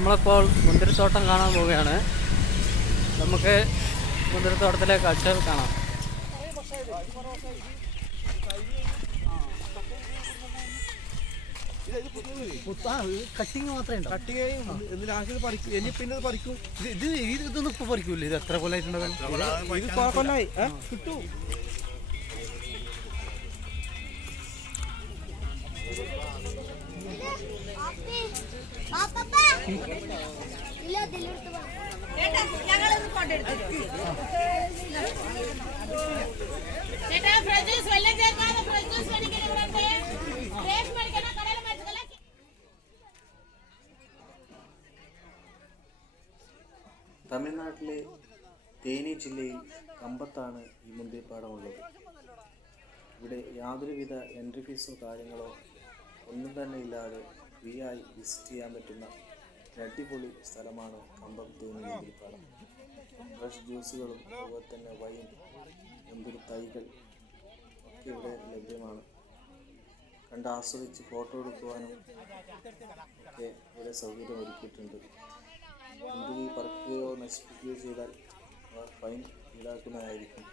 നമ്മളിപ്പോൾ മുന്തിരിത്തോട്ടം കാണാൻ പോവുകയാണ്. നമുക്ക് മുന്തിരിത്തോട്ടത്തിലെ കാഴ്ചകൾ കാണാം. കട്ടിങ് മാത്രമേ ഉണ്ടോ? കട്ടിങ് പിന്നെ പറിക്കും. ഇതൊന്നും ഇപ്പൊ പറിക്കൂല്ലേ? ഇത് എത്ര കൊല്ലായിട്ടുണ്ടാവും? കൊല്ലായി കിട്ടൂ. തമിഴ്നാട്ടിലെ തേനി ജില്ലയിൽ കമ്പത്താണ് ഈ മുന്തിരിപ്പാടമുള്ളത്. ഇവിടെ യാതൊരുവിധ എൻട്രി ഫീസോ കാര്യങ്ങളോ ഒന്നും തന്നെ ഇല്ലാതെ ഫ്രീ ആയി വിസിറ്റ് ചെയ്യാൻ പറ്റുന്ന അടിപൊളി സ്ഥലമാണ് കമ്പം തേനി മുന്തിരിപ്പാടം. ഫ്രഷ് ജ്യൂസുകളും അതുപോലെ തന്നെ വൈൻ, മുന്തിരി തൈകൾ ഒക്കെ ഇവിടെ ലഭ്യമാണ്. ആസ്വദിച്ച് ഫോട്ടോ എടുക്കുവാനും ഒക്കെ ഇവിടെ സൗകര്യം ഒരുക്കിയിട്ടുണ്ട്. മുന്തിരി പറിക്കുകയോ നശിപ്പിക്കുകയോ ചെയ്താൽ ഫൈൻ ഈടാക്കുന്നതായിരിക്കും.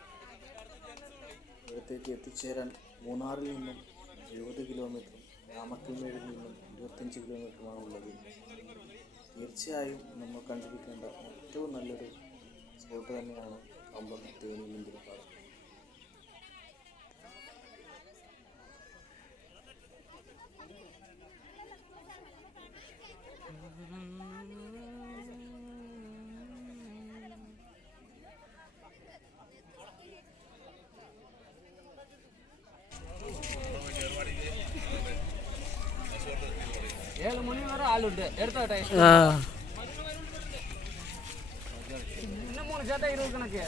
ഇവിടത്തേക്ക് എത്തിച്ചേരാൻ മൂന്നാറിൽ നിന്നും 70 കിലോമീറ്ററും രാമക്കൽമേടിൽ നിന്നും 25 കിലോമീറ്ററുമാണ് ഉള്ളത്. തീർച്ചയായും നമ്മൾ കണ്ടിരിക്കേണ്ട ഏറ്റവും നല്ലൊരു സ്പോട്ട് തന്നെയാണ് കമ്പം തേനി മുന്തിരിപ്പാടം. ആളുണ്ട് എടുത്തോട്ടെ. പിന്നെ 3 ചേട്ടാ 20 കണക്ക്.